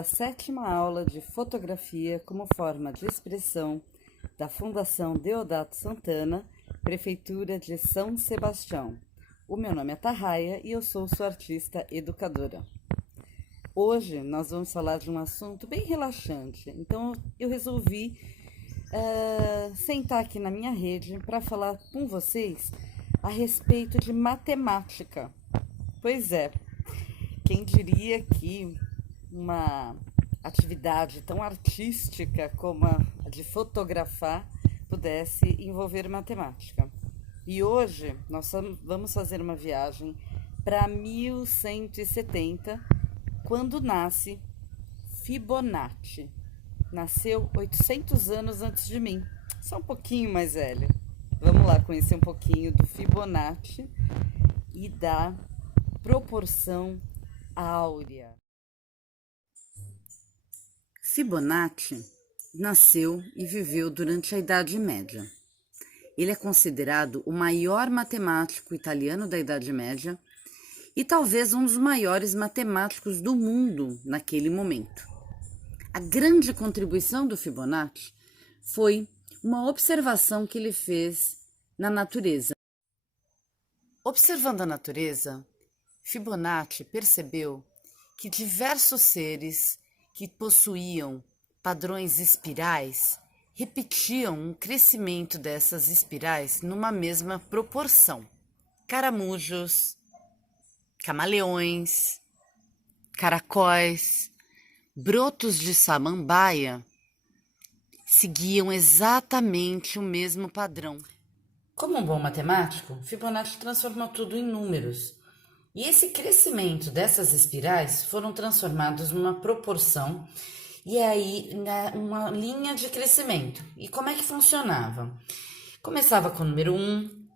à sétima aula de fotografia como forma de expressão da Fundação Deodato Santana, Prefeitura de São Sebastião. O meu nome é Tarraia e eu sou sua artista educadora. Hoje nós vamos falar de um assunto bem relaxante, então eu resolvi sentar aqui na minha rede para falar com vocês a respeito de matemática. Pois é, quem diria que uma atividade tão artística como a de fotografar pudesse envolver matemática. E hoje nós vamos fazer uma viagem para 1170, quando nasce Fibonacci. Nasceu 800 anos antes de mim, só um pouquinho mais velho. Vamos lá conhecer um pouquinho do Fibonacci e da proporção áurea. Fibonacci nasceu e viveu durante a Idade Média. Ele é considerado o maior matemático italiano da Idade Média e talvez um dos maiores matemáticos do mundo naquele momento. A grande contribuição do Fibonacci foi uma observação que ele fez na natureza. Observando a natureza, Fibonacci percebeu que diversos seres que possuíam padrões espirais repetiam um crescimento dessas espirais numa mesma proporção. Caramujos, camaleões, caracóis, brotos de samambaia seguiam exatamente o mesmo padrão. Como um bom matemático, Fibonacci transformou tudo em números. E esse crescimento dessas espirais foram transformados numa proporção e aí uma linha de crescimento. E como é que funcionava? Começava com o número 1,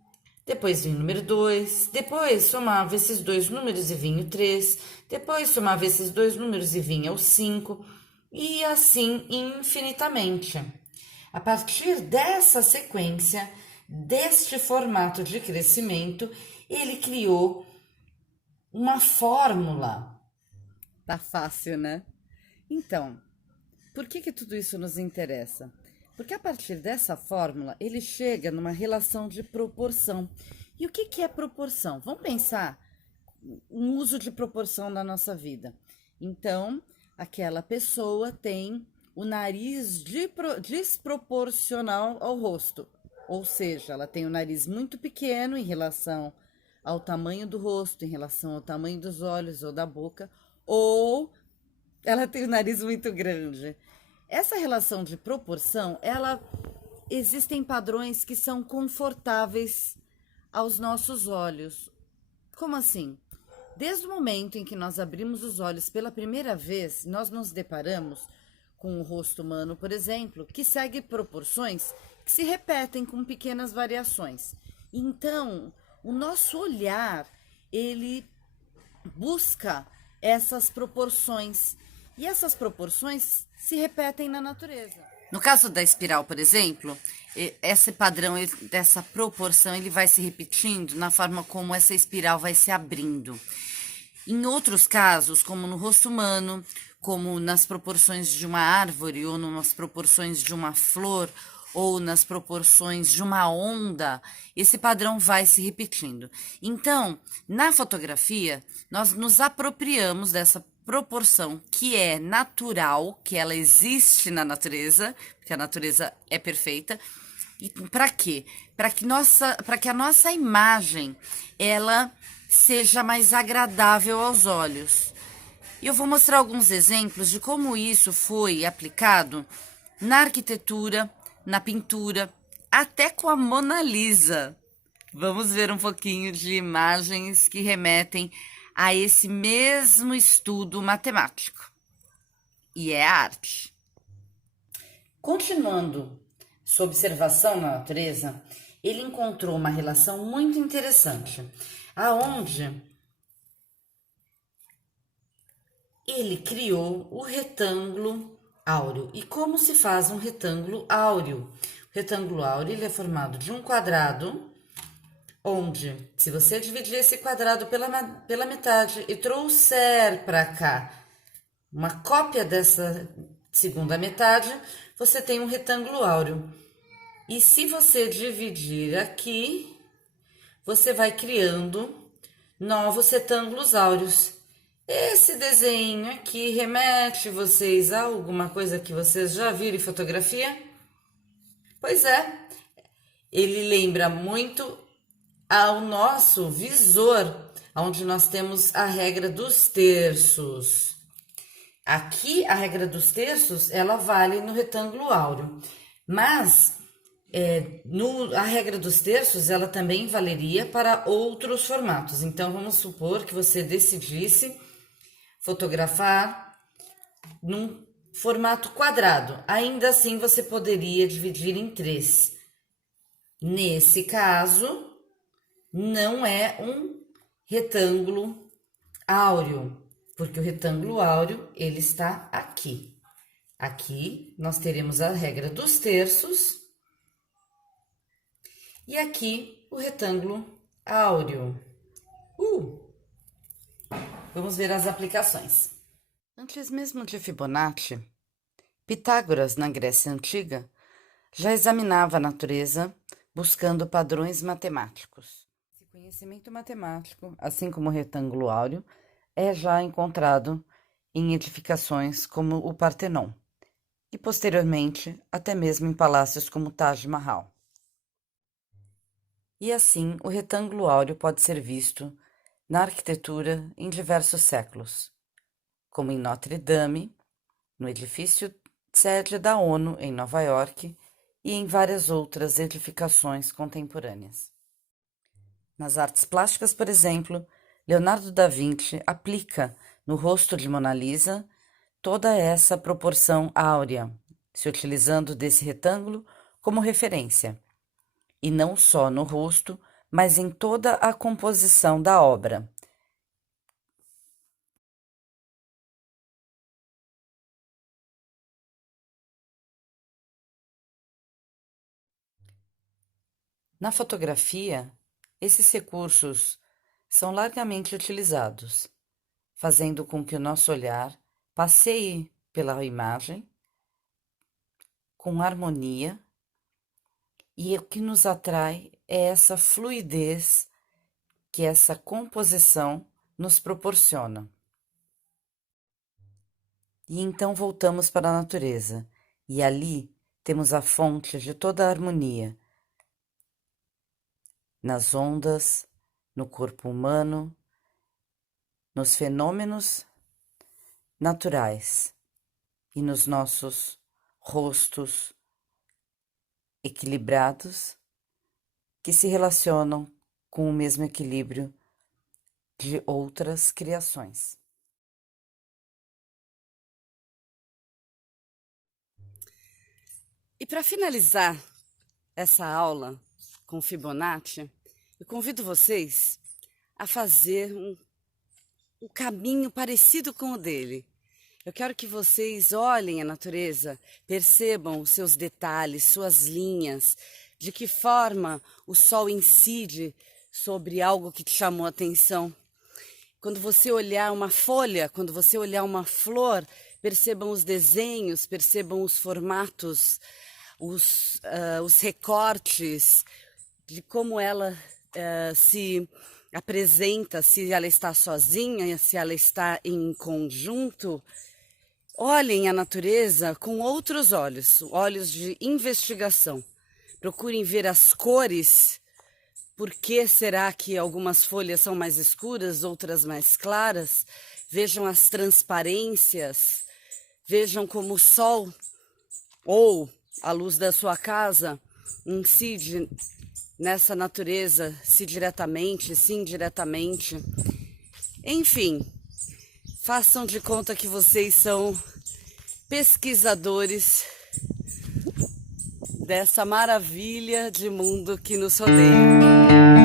depois vinha o número 2, depois somava esses dois números e vinha o 3, depois somava esses dois números e vinha o 5, e assim infinitamente. A partir dessa sequência, deste formato de crescimento, ele criou uma fórmula. Tá fácil, né? Então, por que tudo isso nos interessa? Porque a partir dessa fórmula, ele chega numa relação de proporção. E o que é proporção? Vamos pensar no uso de proporção na nossa vida. Então, aquela pessoa tem o nariz desproporcional ao rosto. Ou seja, ela tem o nariz muito pequeno em relação ao tamanho do rosto, em relação ao tamanho dos olhos ou da boca, ou ela tem o nariz muito grande. Essa relação de proporção, existem padrões que são confortáveis aos nossos olhos. Como assim? Desde o momento em que nós abrimos os olhos pela primeira vez, nós nos deparamos com o rosto humano, por exemplo, que segue proporções que se repetem com pequenas variações. Então, o nosso olhar, ele busca essas proporções. E essas proporções se repetem na natureza. No caso da espiral, por exemplo, esse padrão dessa proporção, ele vai se repetindo na forma como essa espiral vai se abrindo. Em outros casos, como no rosto humano, como nas proporções de uma árvore, ou nas proporções de uma flor, ou nas proporções de uma onda, esse padrão vai se repetindo. Então, na fotografia, nós nos apropriamos dessa proporção que é natural, que ela existe na natureza, porque a natureza é perfeita. E para quê? Para que a nossa imagem ela seja mais agradável aos olhos. E eu vou mostrar alguns exemplos de como isso foi aplicado na arquitetura, na pintura, até com a Mona Lisa. Vamos ver um pouquinho de imagens que remetem a esse mesmo estudo matemático. E é a arte. Continuando sua observação na natureza, ele encontrou uma relação muito interessante, aonde ele criou o retângulo áureo. E como se faz um retângulo áureo? O retângulo áureo ele é formado de um quadrado, onde, se você dividir esse quadrado pela metade e trouxer para cá uma cópia dessa segunda metade, você tem um retângulo áureo. E se você dividir aqui, você vai criando novos retângulos áureos. Esse desenho aqui remete vocês a alguma coisa que vocês já viram em fotografia? Pois é, ele lembra muito ao nosso visor, onde nós temos a regra dos terços. Aqui, a regra dos terços, ela vale no retângulo áureo, mas a regra dos terços, ela também valeria para outros formatos. Então, vamos supor que você decidisse fotografar num formato quadrado. Ainda assim, você poderia dividir em 3. Nesse caso, não é um retângulo áureo, porque o retângulo áureo, ele está aqui. Aqui, nós teremos a regra dos terços. E aqui, o retângulo áureo. Vamos ver as aplicações. Antes mesmo de Fibonacci, Pitágoras, na Grécia Antiga, já examinava a natureza buscando padrões matemáticos. Esse conhecimento matemático, assim como o retângulo áureo, é já encontrado em edificações como o Partenon e, posteriormente, até mesmo em palácios como o Taj Mahal. E assim, o retângulo áureo pode ser visto na arquitetura em diversos séculos, como em Notre Dame, no edifício sede da ONU em Nova York e em várias outras edificações contemporâneas. Nas artes plásticas, por exemplo, Leonardo da Vinci aplica no rosto de Mona Lisa toda essa proporção áurea, se utilizando desse retângulo como referência, e não só no rosto, mas em toda a composição da obra. Na fotografia, esses recursos são largamente utilizados, fazendo com que o nosso olhar passeie pela imagem com harmonia, e o que nos atrai é essa fluidez que essa composição nos proporciona. E então voltamos para a natureza, e ali temos a fonte de toda a harmonia, nas ondas, no corpo humano, nos fenômenos naturais e nos nossos rostos equilibrados que se relacionam com o mesmo equilíbrio de outras criações. E para finalizar essa aula com Fibonacci, eu convido vocês a fazer um caminho parecido com o dele. Eu quero que vocês olhem a natureza, percebam os seus detalhes, suas linhas, de que forma o sol incide sobre algo que te chamou a atenção. Quando você olhar uma folha, quando você olhar uma flor, percebam os desenhos, percebam os formatos, os recortes, de como ela se apresenta, se ela está sozinha, se ela está em conjunto. Olhem a natureza com outros olhos, olhos de investigação. Procurem ver as cores. Por que será que algumas folhas são mais escuras, outras mais claras? Vejam as transparências, vejam como o sol ou a luz da sua casa incide nessa natureza, se diretamente, se indiretamente. Enfim, façam de conta que vocês são pesquisadores dessa maravilha de mundo que nos rodeia.